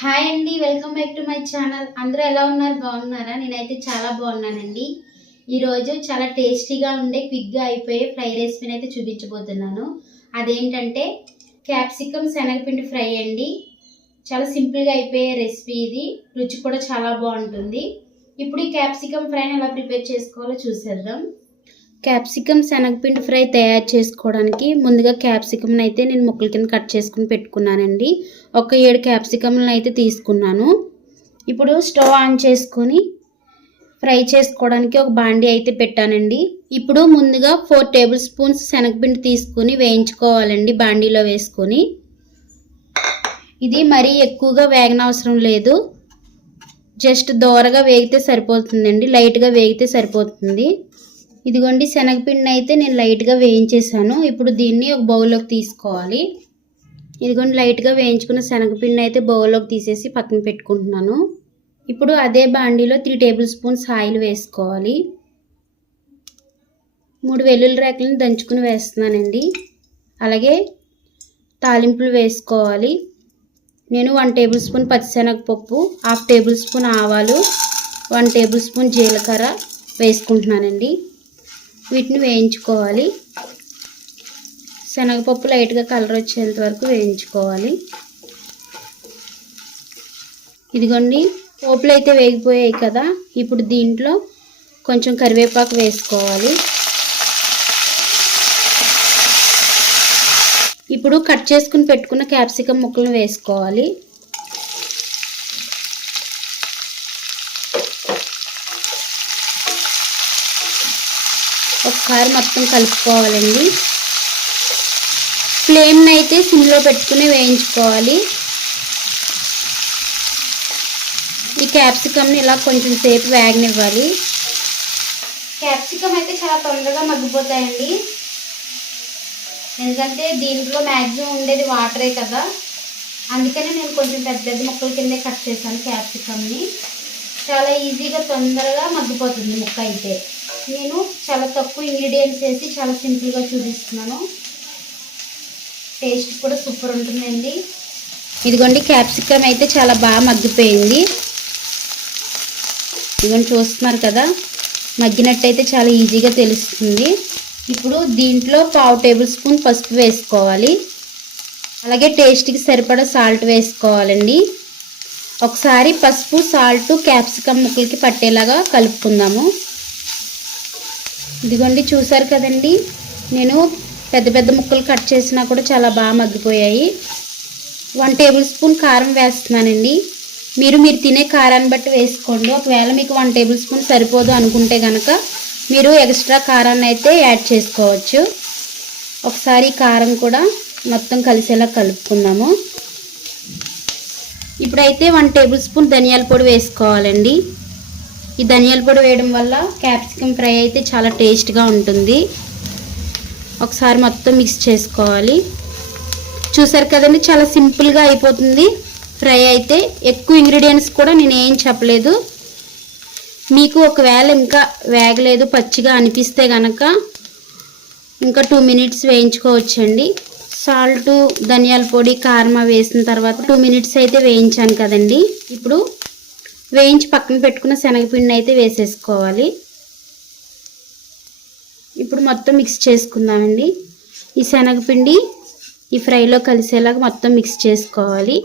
Hi అండి welcome back to my channel. అందరూ ఎలా ఉన్నారు? బాగున్నారా? నేనైతే చాలా బాగున్నానండి. ఈరోజు చాలా టేస్టీగా ఉండే క్విక్గా అయిపోయే ఫ్రై రెసిపీని అయితే చూపించబోతున్నాను. అదేంటంటే క్యాప్సికమ్ శనగపిండి ఫ్రై అండి. చాలా సింపుల్గా అయిపోయే రెసిపీ ఇది. రుచి కూడా చాలా బాగుంటుంది. ఇప్పుడు ఈ క్యాప్సికమ్ ఫ్రైని ఎలా ప్రిపేర్ చేసుకోవాలో చూసేద్దాం. క్యాప్సికమ్ శనగపిండి ఫ్రై తయారు చేసుకోవడానికి ముందుగా క్యాప్సికమ్ని అయితే నేను ముక్కల కింద కట్ చేసుకుని పెట్టుకున్నానండి. ఒక ఏడు క్యాప్సికమ్లను అయితే తీసుకున్నాను. ఇప్పుడు స్టవ్ ఆన్ చేసుకొని ఫ్రై చేసుకోవడానికి ఒక బాండి అయితే పెట్టానండి. ఇప్పుడు ముందుగా ఫోర్ టేబుల్ స్పూన్స్ శనగపిండి తీసుకొని వేయించుకోవాలండి బాండీలో వేసుకొని. ఇది మరీ ఎక్కువగా వేగనవసరం లేదు. జస్ట్ దోరగా వేగితే సరిపోతుందండి. లైట్గా వేగితే సరిపోతుంది. ఇదిగోండి శనగపిండిని అయితే నేను లైట్గా వేయించేసాను. ఇప్పుడు దీన్ని ఒక బౌల్లోకి తీసుకోవాలి. ఇదిగోండి లైట్గా వేయించుకున్న శనగపిండిని అయితే బౌల్లోకి తీసేసి పక్కన పెట్టుకుంటున్నాను. ఇప్పుడు అదే బాండీలో త్రీ టేబుల్ స్పూన్స్ ఆయిల్ వేసుకోవాలి. మూడు వెల్లుల్లి రేకలను దంచుకుని వేస్తున్నానండి. అలాగే తాలింపులు వేసుకోవాలి. నేను వన్ టేబుల్ స్పూన్ పచ్చిశనగపప్పు హాఫ్ టేబుల్ స్పూన్ ఆవాలు వన్ టేబుల్ స్పూన్ జీలకర్ర వేసుకుంటున్నానండి. వీటిని వేయించుకోవాలి. శనగపప్పు లైట్గా కలర్ వచ్చేంత వరకు వేయించుకోవాలి. ఇదిగోండి పోపులు అయితే వేగిపోయాయి కదా ఇప్పుడు దీంట్లో కొంచెం కరివేపాకు వేసుకోవాలి. ఇప్పుడు కట్ చేసుకుని పెట్టుకున్న క్యాప్సికమ్ ముక్కలను వేసుకోవాలి. ఒకసారి మొత్తం కలుపుకోవాలండి. ఫ్లేమ్ని అయితే సిమ్లో పెట్టుకుని వేయించుకోవాలి. ఈ క్యాప్సికమ్ని ఇలా కొంచెం సేపు వేగనివ్వాలి. క్యాప్సికమ్ అయితే చాలా తొందరగా మగ్గిపోతాయండి. ఎందుకంటే దీంట్లో మ్యాక్సిమం ఉండేది వాటరే కదా. అందుకనే నేను కొంచెం పెద్ద పెద్ద ముక్కల కిందే కట్ చేశాను క్యాప్సికమ్ని. చాలా ఈజీగా తొందరగా మగ్గిపోతుంది ముక్క అయితే. నేను చాలా తక్కువ ఇంగ్రీడియంట్స్ వేసి చాలా సింపుల్గా చూపిస్తున్నాను. టేస్ట్ కూడా సూపర్ ఉంటుందండి. ఇదిగోండి క్యాప్సికమ్ అయితే చాలా బాగా మగ్గిపోయింది. ఇదిగోండి చూస్తున్నారు కదా? మగ్గినట్టయితే చాలా ఈజీగా తెలుస్తుంది. ఇప్పుడు దీంట్లో పావు టేబుల్ స్పూన్ పసుపు వేసుకోవాలి. అలాగే టేస్ట్కి సరిపడా సాల్ట్ వేసుకోవాలండి. ఒకసారి పసుపు సాల్ట్ క్యాప్సికమ్ ముక్కలకి పట్టేలాగా కలుపుకుందాము. ఇదిగోండి చూసారు కదండి. నేను పెద్ద పెద్ద ముక్కలు కట్ చేసినా కూడా చాలా బాగా మగ్గిపోయాయి. వన్ టేబుల్ స్పూన్ కారం వేస్తున్నానండి. మీరు మీరు తినే కారాన్ని బట్టి వేసుకోండి. ఒకవేళ మీకు వన్ టేబుల్ స్పూన్ సరిపోదు అనుకుంటే కనుక మీరు ఎక్స్ట్రా కారాన్ని అయితే యాడ్ చేసుకోవచ్చు. ఒకసారి కారం కూడా మొత్తం కలిసేలా కలుపుకుందాము. ఇప్పుడైతే వన్ టేబుల్ స్పూన్ ధనియాల పొడి వేసుకోవాలండి. ఈ ధనియాల పొడి వేయడం వల్ల క్యాప్సికమ్ ఫ్రై అయితే చాలా టేస్ట్గా ఉంటుంది. ఒకసారి మొత్తం మిక్స్ చేసుకోవాలి. చూసారు కదండి చాలా సింపుల్గా అయిపోతుంది. ఫ్రై అయితే ఎక్కువ ఇంగ్రీడియంట్స్ కూడా నేను ఏం చెప్పలేదు. మీకు ఒకవేళ ఇంకా వేగలేదు పచ్చిగా అనిపిస్తే కనుక ఇంకా టూ మినిట్స్ వేయించుకోవచ్చండి. సాల్ట్ ధనియాల పొడి కారం వేసిన తర్వాత టూ మినిట్స్ అయితే వేయించాను కదండి. ఇప్పుడు వేయించి పక్కన పెట్టుకున్న శనగపిండిని అయితే వేసేసుకోవాలి. ఇప్పుడు మొత్తం మిక్స్ చేసుకుందామండి. ఈ శనగపిండి ఈ ఫ్రైలో కలిసేలాగా మొత్తం మిక్స్ చేసుకోవాలి.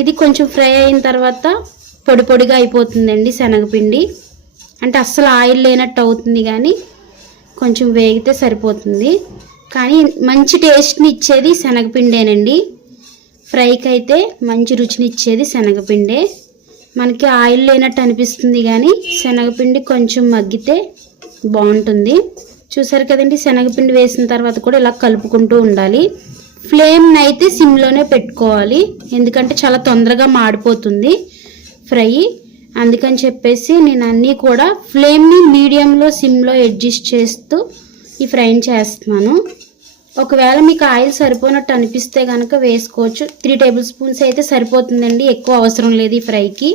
ఇది కొంచెం ఫ్రై అయిన తర్వాత పొడి పొడిగా అయిపోతుందండి శనగపిండి. అంటే అస్సలు ఆయిల్ లేనట్టు అవుతుంది కానీ కొంచెం వేగితే సరిపోతుంది. కానీ మంచి టేస్ట్ని ఇచ్చేది శనగపిండేనండి. ఫ్రైకి అయితే మంచి రుచిని ఇచ్చేది శనగపిండే. మనకి ఆయిల్ లేనట్టు అనిపిస్తుంది కానీ శనగపిండి కొంచెం మగ్గితే బాగుంటుంది. చూసారు కదండి శనగపిండి వేసిన తర్వాత కూడా ఇలా కలుపుకుంటూ ఉండాలి. ఫ్లేమ్ని అయితే సిమ్లోనే పెట్టుకోవాలి. ఎందుకంటే చాలా తొందరగా మాడిపోతుంది ఫ్రై. అందుకని చెప్పేసి నేను అన్నీ కూడా ఫ్లేమ్ని మీడియంలో సిమ్లో అడ్జస్ట్ చేస్తూ ఈ ఫ్రైని చేస్తున్నాను. ఒకవేళ మీకు ఆయిల్ సరిపోనట్టు అనిపిస్తే కనుక వేసుకోవచ్చు. త్రీ టేబుల్ స్పూన్స్ అయితే సరిపోతుందండి. ఎక్కువ అవసరం లేదు ఈ ఫ్రైకి.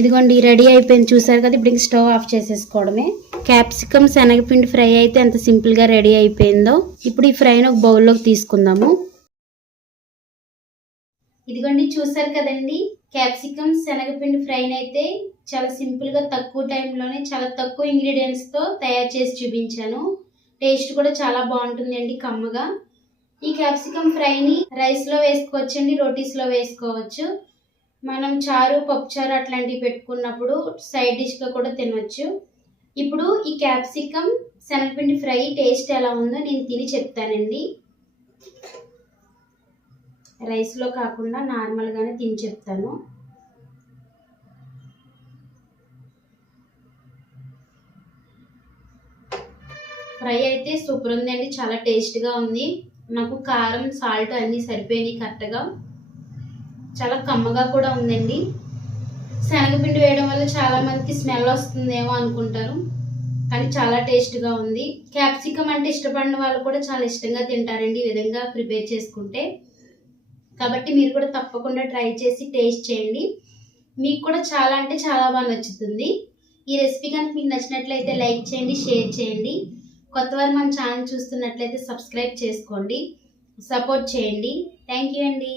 ఇదిగోండి రెడీ అయిపోయింది. చూసారు కదా ఇప్పుడు ఇంక స్టవ్ ఆఫ్ చేసేసుకోవడమే. క్యాప్సికమ్ శనగపిండి ఫ్రై అయితే ఎంత సింపుల్గా రెడీ అయిపోయిందో. ఇప్పుడు ఈ ఫ్రైని ఒక బౌల్లోకి తీసుకుందాము. ఇదిగోండి చూసారు కదండి. క్యాప్సికమ్ శనగపిండి ఫ్రైని అయితే చాలా సింపుల్గా తక్కువ టైంలోనే చాలా తక్కువ ఇంగ్రీడియంట్స్తో తయారు చేసి చూపించాను. టేస్ట్ కూడా చాలా బాగుంటుందండి కమ్మగా. ఈ క్యాప్సికమ్ ఫ్రైని రైస్లో వేసుకోవచ్చండి రోటీస్లో వేసుకోవచ్చు. మనం చారు పప్పుచారు అట్లాంటివి పెట్టుకున్నప్పుడు సైడ్ డిష్గా కూడా తినవచ్చు ఇప్పుడు ఈ క్యాప్సికమ్ శనగపిండి ఫ్రై టేస్ట్ ఎలా ఉందో నేను తిని చెప్తానండి. రైస్లో కాకుండా నార్మల్గానే తిని చెప్తాను. ఫ్రై అయితే సూపర్ ఉందండి చాలా టేస్ట్గా ఉంది. నాకు కారం సాల్ట్ అన్నీ సరిపోయినాయి కరెక్ట్గా. చాలా కమ్మగా కూడా ఉందండి. శనగపిండి వేయడం వల్ల చాలామందికి స్మెల్ వస్తుందేమో అనుకుంటారు కానీ చాలా టేస్ట్గా ఉంది. క్యాప్సికమ్ అంటే ఇష్టపడిన వాళ్ళు కూడా చాలా ఇష్టంగా తింటారండి ఈ విధంగా ప్రిపేర్ చేసుకుంటే. కాబట్టి మీరు కూడా తప్పకుండా ట్రై చేసి టేస్ట్ చేయండి. మీకు కూడా చాలా అంటే చాలా బాగా నచ్చుతుంది. ఈ రెసిపీ కనుక మీకు నచ్చినట్లయితే లైక్ చేయండి షేర్ చేయండి. కొత్తవారు మన ఛానల్ చూస్తున్నట్లయితే సబ్స్క్రైబ్ చేసుకోండి. సపోర్ట్ చేయండి. థ్యాంక్ యూ అండి.